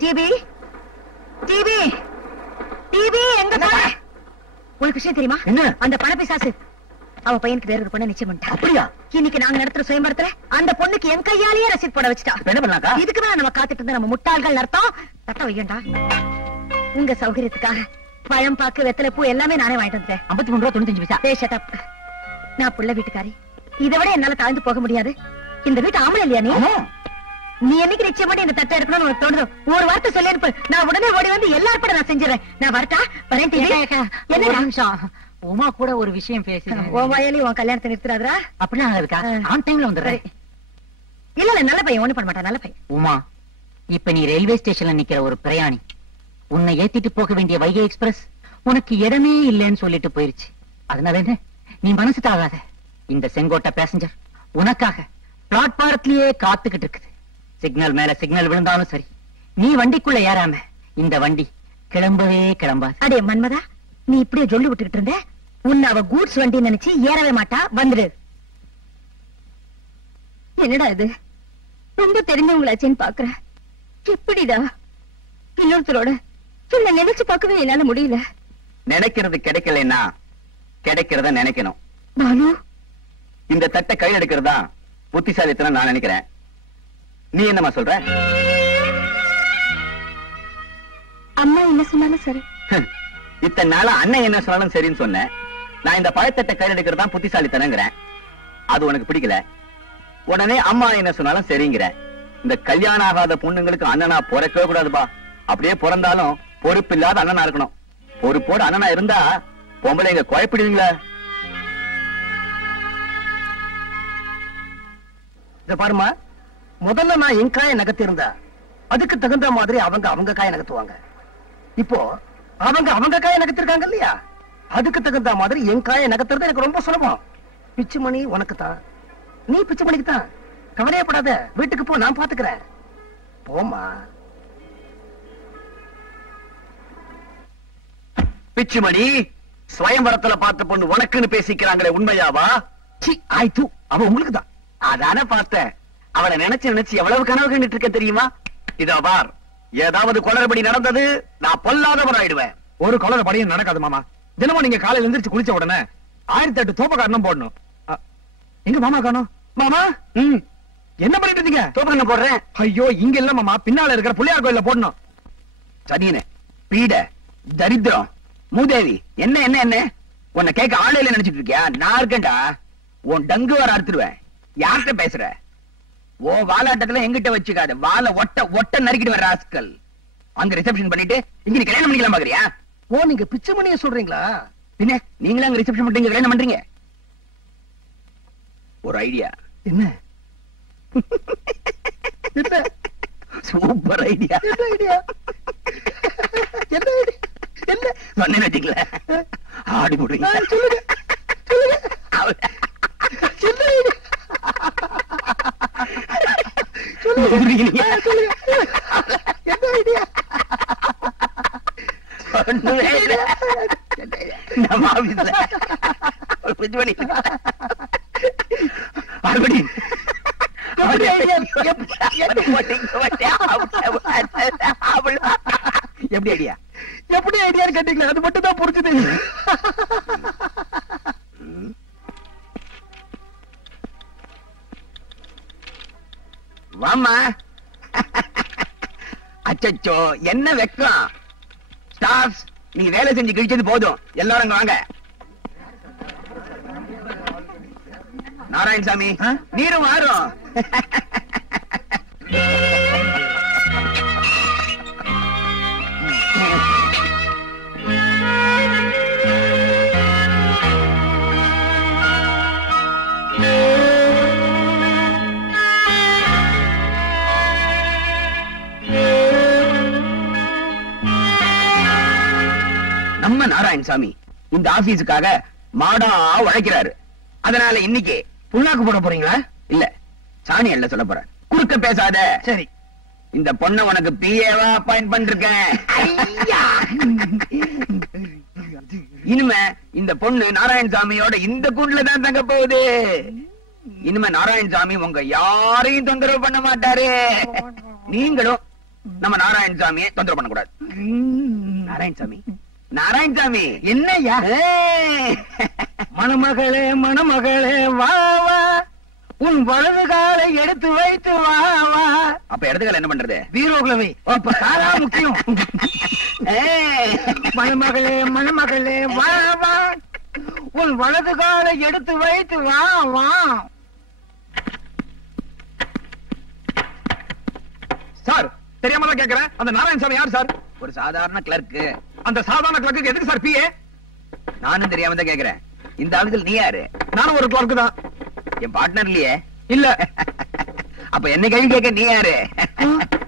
TV TV TV எங்க போற? உங்களுக்கு விஷயம் தெரியுமா? என்ன? அந்த பணப்பிசாசு அவ பையனுக்கு வேற ஒரு பொண்ணை நிச்சயம் பண்ணிட்டா. அப்படியா? இன்னைக்கு நாங்க நடத்துற சுயம்பரத்துல அந்த பொண்ணுக்கு என் கையாலேயே ரசீது போட வச்சுட்டா. என்ன பண்ணாக்கா? இதுக்கு தான் நம்ம காத்துட்டு இருந்த நம்ம முட்டாள்கள் அர்த்தம். தட்ட வையண்டா. உங்க சௌகரியத்துக்காக பழம் பாக்கு வெத்தலை பூ எல்லாமே நானே வாங்கிட்டு வந்தேன். 53 ரூபா 95 பைசா. Shut up. நான் புள்ள வீட்டுக்காரி. இதை விட என்னால தாழ்ந்து போக முடியாது. இந்த வீட்டு ஆம்பளை இல்லையா நீ? நீ என்னைக்கு நிச்சயம் பண்ணி இந்த தட்டை எடுக்கணும்னு உனக்கு தோணுதோ ஒரு வார்த்தை சொல்லி அனுப்பு. நான் உடனே ஓடி வந்து எல்லாரும் கூட நான் செஞ்சிடறேன். நான் வரட்டா? வரேன் டிவி. ஒரு நிமிஷம். உமா கூட ஒரு விஷயம் பேசுறேன். உன் வாயாலி உன் கல்யாணத்தை நிறுத்துறாதா? அப்படிலாம் இருக்கா? ஆன் டைம்ல வந்துடுறேன். இல்ல இல்ல, நல்ல பையன், ஒண்ணு பண்ண மாட்டான், நல்ல பையன். உமா, இப்ப நீ ரயில்வே ஸ்டேஷன்ல நிக்கிற ஒரு பிரயாணி. உன்னை ஏத்திட்டு போக வேண்டிய வைகை எக்ஸ்பிரஸ் உனக்கு இடமே இல்லைன்னு சொல்லிட்டு போயிருச்சு. அதனால என்ன, நீ மனசு தாகாத. இந்த செங்கோட்டை பேசஞ்சர் உனக்காக பிளாட்பாரத்திலேயே காத்துக்கிட்டு இருக்குது. சிக்னல் மேல சிக்னல் விழுந்தாலும் சரி, நீ வண்டிக்குள்ள ஏறாம இந்த வண்டி கிளம்பவே கிளம்பாது. அடே மன்மதா, நீ இப்படியே சொல்லி விட்டுக்கிட்டு இருந்த. உன்னை அவ கூட்ஸ் வண்டி நினைச்சு ஏறவே மாட்டா. வந்துடு. என்னடா இது, ரொம்ப தெரிஞ்சவங்களாச்சேன்னு பாக்குற. எப்படிடா இன்னொருத்தரோட என்ன நினைச்சு பார்க்கவே என்னால முடியல. நினைக்கிறது கிடைக்கலன்னா கிடைக்கிறத நினைக்கணும். பானு, இந்த தட்டை கை எடுக்கிறதா புத்திசாலித்தனம் நான் நினைக்கிறேன். நீ என்னமா சொல்ற? அம்மா என்ன சொன்னாலும் சரி. இத்தனை நாளா அண்ணன் என்ன சொன்னாலும் சரின்னு சொன்னேன். நான் இந்த பழத்தட்டை கை எடுக்கிறதா புத்திசாலித்தனங்கிறேன். அது உனக்கு பிடிக்கல. உடனே அம்மா என்ன சொன்னாலும் சரிங்கிற. இந்த கல்யாணம் ஆகாத பொண்ணுங்களுக்கு அண்ணனா பிறக்கவே கூடாதுப்பா. அப்படியே பிறந்தாலும் பொறுப்பு இல்லாத அண்ணனா இருக்கணும். பொறுப்போடு அண்ணனா இருந்தா பொம்பளை எங்க குழப்பிடுவீங்களா? இத பாருமா, முதல்ல நான் என் காயை நகர்த்தி இருந்தா அதுக்கு தகுந்த மாதிரி அவங்க காயை நகர்த்துவாங்க. இப்போ அவங்க காயை நகர்த்திருக்காங்க இல்லையா, அதுக்கு தகுந்த மாதிரி என் காயை நகர்த்துறது எனக்கு ரொம்ப சுலபம். பிச்சுமணி உனக்கு தான், நீ பிச்சுமணிக்கு தான். கவலையப்படாத, வீட்டுக்கு போ, நான் பாத்துக்கிறேன். போமா. பிச்சுமணி, ஸ்வயம்பரத்துல பார்த்த பொண்ணு உனக்குன்னு பேசிக்கிறாங்களே, உண்மையாவா? சி ஆய்த்து, அவ உங்களுக்கு தான். அதான பார்த்தேன். அவளை நினைச்சு நினைச்சு எவ்வளவு கனவு கண்டுட்டு இருக்க தெரியுமா? இதோ பார், ஏதாவது குளறுபடி நடந்தது நான் பொல்லாதவன் ஆயிடுவேன். ஒரு குளறுபடியும் நடக்காது மாமா. தினமும் நீங்க காலையில எழுந்திரிச்சு குளிச்ச உடனே 1008 தோப்ப காரணம் போடணும். எங்க மாமா காணோம்? மாமா என்ன பண்ணிட்டு இருந்தீங்க? தோப்பு போடுறேன். ஐயோ, இங்க இல்ல மாமா, பின்னால இருக்கிற பிள்ளையார் கோயில்ல போடணும். சனியனே, பீட, தரித்திரம், மூதேவி, என்ன என்ன என்ன உன்னை கேட்க ஆளையில நினைச்சிட்டு இருக்கியா? நான் இருக்கேன்டா. உன் டங்கு வர அறுத்துடுவேன். யார்கிட்ட பேசுற? ஓ வாலாட்டத்துல எங்கிட்ட வச்சுக்காத. வாழை ஒட்ட ஒட்ட நறுக்கிட்டு வர ராஸ்கல். அங்க ரிசப்ஷன் பண்ணிட்டு இங்க நீ கல்யாணம் பண்ணிக்கலாம் பாக்குறியா? ஓ, நீங்க பிச்சுமணிய சொல்றீங்களா? பின்ன நீங்களும் அங்க ரிசப்ஷன் பண்ணிட்டு கல்யாணம் பண்றீங்க? ஒரு ஐடியா. என்ன? என்ன? Super idea. என்ன ஐடியா? என்ன ஐடியா? என்ன சொன்னேன்னு வச்சுக்கல, ஆடி போடுறீங்க. சொல்லுங்க, சொல்லுங்க. என்ன ஐடியா? எப்படி ஐடியா? எப்படி ஐடியான்னு கேட்டீங்களா? அது மட்டும் தான் புரிஞ்சுது. வாமா. அச்சச்சோ, என்ன வெக்கம். ஸ்டாஃப்ஸ், நீங்க வேலை செஞ்சு கிழிச்சது போதும். எல்லாரும் வாங்க. நாராயணசாமி, நீரும் வாரும். நம்ம நாராயணசாமி இந்த ஆபீஸுக்காக மாடா உழைக்கிறாரு. அதனால இன்னைக்கு புண்ணாக்கு போட போறீங்களா? இல்ல, சாணி அல்ல சொல்ல போறேன். குறுக்க பேசாத. சரி. இந்த பொண்ண உனக்கு பிஏவா அப்பாயிண்ட் பண்ணிருக்கேன். இனிமே இந்த பொண்ணு நாராயணசாமியோட இந்த கூண்டுல தான் தங்க போகுது. இனிமே நாராயணசாமி உங்க யாரையும் தொந்தரவு பண்ண மாட்டாரு. நீங்களும் நம்ம நாராயணசாமியை தொந்தரவு பண்ணக்கூடாது. நாராயணசாமி நாராயணசாமி என்னய்யா? மணமகளே மணமகளே வா வா, உன் வலது காலை எடுத்து வைத்து வா வா. அப்ப இடத்துக்கால என்ன பண்றது? வீரோகுலவை இப்ப சாரா முக்கியம். மணமகளே மணமகளே வா வா, உன் வலது காலை எடுத்து வைத்து வா வா. சார் தெரியாம தான் கேக்குறேன், அந்த நாராயணசாமி யார் சார்? ஒரு சாதாரண கிளர்க்கு. அந்த சாதாரண கிளர்க்கு எதுக்கு சார் பிஏ? நானும் தெரியாம தான் கேக்குறேன். இந்த ஆளுகள் நீ யாரு? நானும் ஒரு கிளர்க்கு தான். என் பார்ட்னர் இல்லையே. இல்ல. அப்ப என்ன கேள்வி கேட்க நீ யாரு?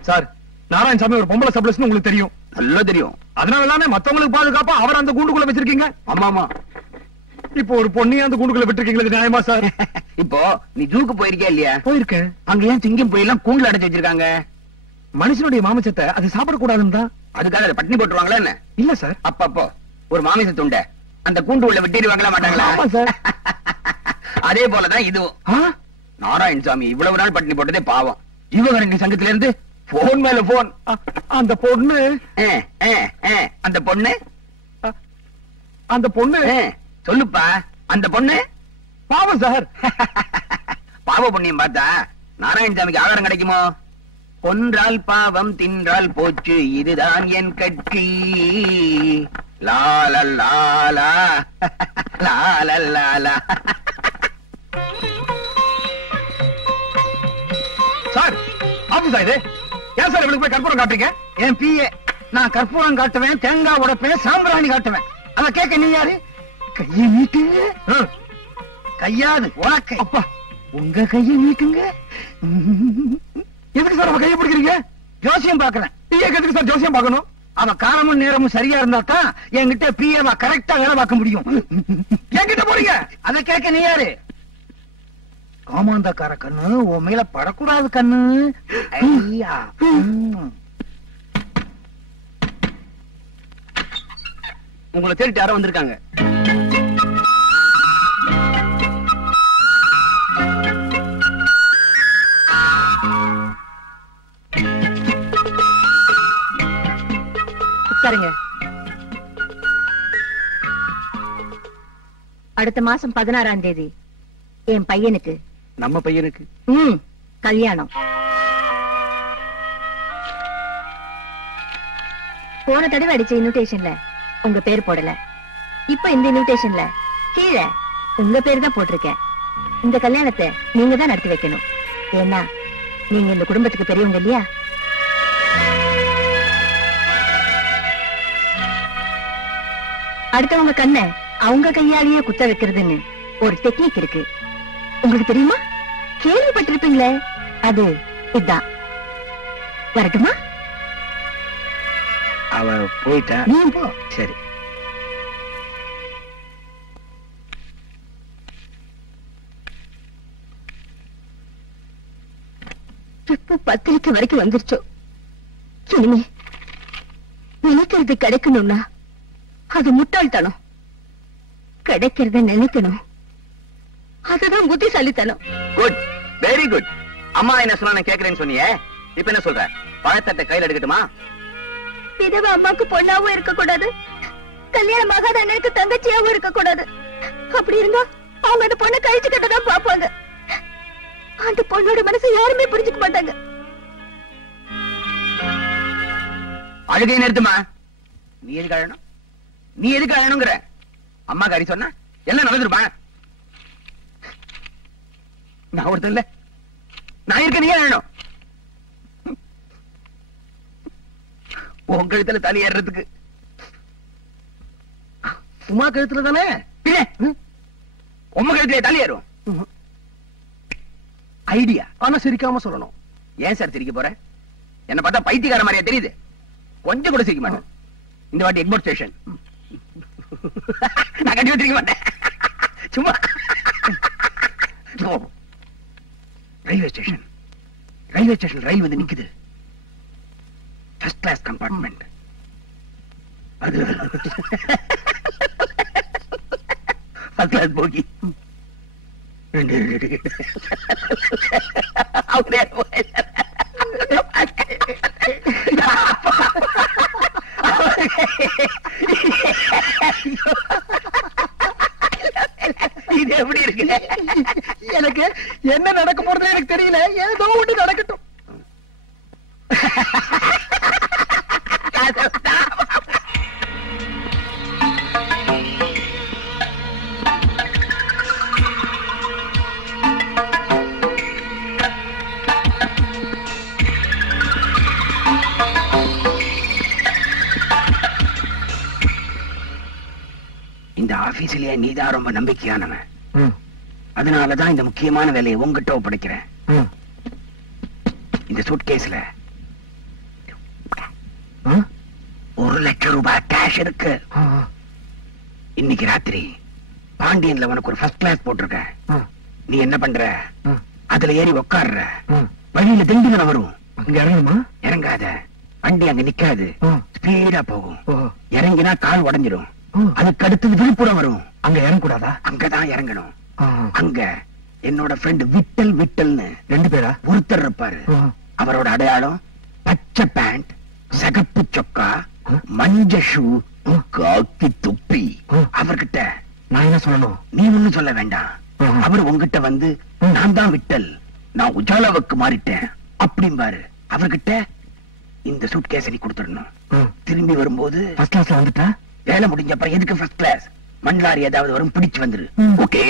சார் நாராயணசாமி ஒரு பொம்பளை சப்ளஸ்னு உங்களுக்கு தெரியும். நல்லா தெரியும். அதனால தானே மத்தவங்களுக்கு பாதுகாப்பா அவர் அந்த கூண்டுக்குள்ள வச்சிருக்கீங்க. ஆமா ஆமா. இப்போ ஒரு பொண்ணையும் அந்த கூண்டுக்குள்ள விட்டுருக்கீங்களா? நியாயமா சார்? இப்போ நீ ஜூக்கு போயிருக்கியா இல்லையா? போயிருக்கேன். அங்க ஏன் சிங்கம் போய் எல்லாம் கூண்டுல அடைச்சு வச்சிருக்காங்க? மனுஷனுடைய மாமிசத்தை அது சாப்பிடக்கூடாதுன்னு தான். அதுக்காக அதை பட்டினி போட்டுருவாங்களா என்ன? இல்ல சார். அப்பப்போ ஒரு மாமிச துண்டை அந்த கூண்டு உள்ள விட்டிடுவாங்களா மாட்டாங்களா? ஆமா சார். அதே போலதான் இதுவும். நாராயணசாமி இவ்வளவு நாள் பட்டினி போட்டதே பாவம். இவங்க சங்கத்துல இருந்து போன் மேல போன். அந்த பொண்ணு அந்த பொண்ணு அந்த பொண்ணு சொல்லுப்பா. அந்த பொண்ணு பாவம் சார். பாவ புண்ணியம் பார்த்தா நாராயணசாமிக்கு ஆகாரம் கிடைக்குமோ? கொன்றால் பாவம் தின்றால் போச்சு, இதுதான் என் கட்சி. லால லாலா லால லாலா. சார் ஆபீஸா இது? ஏன் சார் இவளுக்கு போய் கற்பூரம் காட்டுறீங்க? என் பிஏ. நான் கற்பூரம் காட்டுவேன், தேங்காய் உடைப்பேன், சாம்பிராணி காட்டுவேன். அத கேட்க நீ யாரு? கையை நீட்டு. கையாது உனக்கு. அப்பா உங்க கையை நீட்டுங்க. எதுக்கு சார் அவ கையை பிடிக்கிறீங்க? ஜோசியம் பாக்குறேன். எதுக்கு சார் ஜோசியம் பார்க்கணும்? அவ காலமும் நேரமும் சரியா இருந்தா தான் என்கிட்ட பிஏவா கரெக்டா வேலை பார்க்க முடியும். என்கிட்ட போறீங்க? அத கேட்க நீ யாரு? காமாந்தக்கார கண்ணு உன் மேல படக்கூடாது கண்ணு. ஐயா. உங்களை தேடிட்டு யாரோ வந்திருக்காங்க. உட்காருங்க. அடுத்த மாசம் 16ஆம் தேதி என் பையனுக்கு, நம்ம பையனுக்கு கல்யாணம். போன தடவை அடிச்ச இன்விடேஷன்ல உங்க பேர் போடல. இப்ப இந்த இன்விடேஷன்ல கீழே உங்க பேர் தான் போட்டிருக்கேன். இந்த கல்யாணத்தை நீங்க தான் நடத்தி வைக்கணும். ஏன்னா நீங்க இந்த குடும்பத்துக்கு பெரியவங்க இல்லையா? அடுத்தவங்க கண்ணை அவங்க கையாலேயே குத்த வைக்கிறதுன்னு ஒரு டெக்னிக் இருக்கு. உங்களுக்கு தெரியுமா? கேள்விப்பட்டிருப்பீங்களே. அது இதான். வரட்டுமா? அவ போயிட்டா. நீ போ. சரி. எப்போ பத்திரிக்கை வரைக்கும் வந்துருச்சோ. இனிமே நினைக்கிறது கிடைக்கணும்னா அது முட்டாள்தனம். கிடைக்கிறத நினைக்கணும், அதுதான் புத்திசாலித்தனம். Good, very good. அம்மா என்ன சொன்னா கேக்குறேன்னு சொன்னியே, இப்ப என்ன சொல்ற? பழத்தட்டை கையில எடுக்கட்டுமா? விதவை அம்மாக்கு பொண்ணாவும் இருக்க கூடாது, கல்யாணம் ஆகாத அண்ணனுக்கு தங்கச்சியாவும் இருக்க கூடாது. அப்படி இருந்தா அவங்க அந்த பொண்ணை கழிச்சு கட்டதான் பாப்பாங்க. அந்த பொண்ணோட மனசை யாருமே புரிஞ்சுக்க மாட்டாங்க. அழுகை நிறுத்துமா. நீ எதுக்கு அழணும்? நீ எதுக்கு அழணுங்கிற? அம்மா காரி சொன்னா எல்லாம் நடந்துருப்பா. நான் ஒருத்தன் இல்ல, நான் இருக்க. நீ அழணும். உன் கழுத்துல தலை ஏறுறதுக்கு. உமா கழுத்துல தானே? உம்ம கழுத்துல தலை ஏறும். ஐடியா. ஆனா சிரிக்காம சொல்லணும். ஏன் சார் சிரிக்க போற? என்ன பார்த்தா பைத்தியக்கார மாதிரியா தெரியுது? கொஞ்சம் கூட சிரிக்க மாட்டேன். இந்த வாட்டி எக்மோர் ஸ்டேஷன் நான் கட்டி வச்சிருக்க மாட்டேன். சும்மா. Railway station, railway station rail வந்து நிக்குது. First class compartment. அது ஃபர்ஸ்ட் கிளாஸ் போகி. இது எப்படி இருக்கு? எனக்கு என்ன நடக்க போறது எனக்கு தெரியல. ஏதோ ஒண்ணு நடக்கட்டும். இந்த ஆபீஸ்லயே நீதான் ரொம்ப நம்பிக்கையானவன். அதனாலதான் இந்த முக்கியமான வேலையை உங்ககிட்ட ஒப்படைக்கிறேன். இந்த சூட்கேஸ்ல 1,00,000 ரூபாய் கேஷ் இருக்கு. இன்னைக்கு ராத்திரி பாண்டியன்ல உனக்கு ஒரு ஃபர்ஸ்ட் கிளாஸ் போட்டிருக்கேன். நீ என்ன பண்ற? அதுல ஏறி உட்கார்ற. வழியில திண்டிவன வரும். அங்க இறங்கணுமா? இறங்காத. வண்டி அங்க நிக்காது. ஸ்பீடா போகும். இறங்கினா கால் உடைஞ்சிடும். அதுக்கு அடுத்தது விழுப்புரம் வரும். அங்க இறங்கக்கூடாதா? அங்கதான் இறங்கணும். அங்க என்னோட ஃப்ரெண்ட் விட்டல் விட்டல்னு 2 பேரா ஒருத்தர் இருப்பாரு. அவரோட அடையாளம் பச்சை பேண்ட், சகப்பு சொக்கா, மஞ்ச ஷூ, காக்கி தொப்பி. அவர்கிட்ட நான் என்ன சொல்லணும்? நீ ஒண்ணும் சொல்ல வேண்டாம். அவர் உங்ககிட்ட வந்து நான் தான் விட்டல், நான் உஜாலாவுக்கு மாறிட்டேன் அப்படிம்பாரு. அவர்கிட்ட இந்த சூட்கேஸை நீ கொடுத்துடணும். திரும்பி வரும்போது ஃபர்ஸ்ட் கிளாஸ்ல வந்துட்டா வேலை முடிஞ்ச அப்புறம் எதுக்கு ஃபர்ஸ்ட் கிளாஸ்? மண்லாரி ஏதாவது வரும், பிடிச்சு வந்துரு. ஓகே?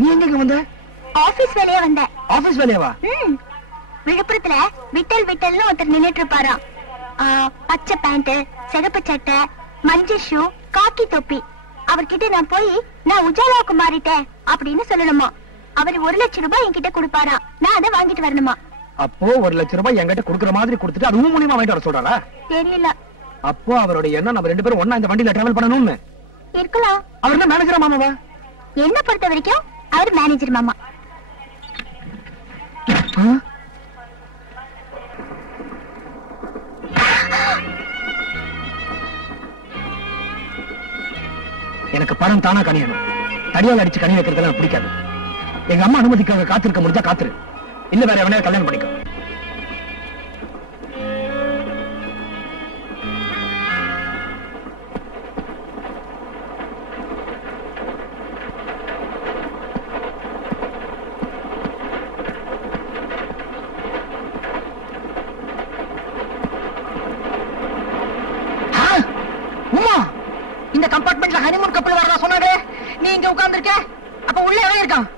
நீ எங்க வந்த? ஆபீஸ் வேலையா வந்தேன். ஆபீஸ் வேலையாவா? விழுப்புரத்துல விட்டல் விட்டல்னு ஒருத்தர் நின்னுட்டு இருப்பாராம். பச்சை பேண்ட், சிகப்பு சட்டை, மஞ்சள் ஷூ, காக்கி தொப்பி. அவர்கிட்ட நான் போய் நான் உஜாலாவுக்கு மாறிட்டேன் அப்படின்னு சொல்லணுமா. அவர் 1,00,000 ரூபாய் என்கிட்ட கொடுப்பாரா. நான் அதை வாங்கிட்டு வரணுமா. அப்போ 1,00,000 ரூபாய் என்கிட்ட கொடுக்குற மாதிரி கொடுத்துட்டு அதுவும் மூலியமா வாங்கிட்டு வர சொல்றாரா? தெரியல. அப்போ அவருடைய எண்ணம் நம்ம 2 பேரும் ஒண்ணா இந்த வண்டியில டிராவல் பண்ணணும்னு இருக்கலாம். அவர் என்ன மேனேஜரா மாமாவா? என்ன பொறுத்த வரைக்கும் அவர் மேனேஜர் மாமா. எனக்கு பணம் தானா கனியணும். தடியால் அடிச்சு கனி வைக்கிறதுலாம் பிடிக்காது. எங்க அம்மா அனுமதிக்காக காத்திருக்க முடிஞ்சா காத்துரு, இல்ல வேற எவனையா கல்யாணம் பண்ணிக்க. இந்த கம்பார்ட்மெண்ட்ல ஹனிமூன் கப்பல் வரதா சொன்னாங்க. நீ இங்க உட்கார்ந்திருக்க. அப்ப உள்ள எவன் இருக்கான்?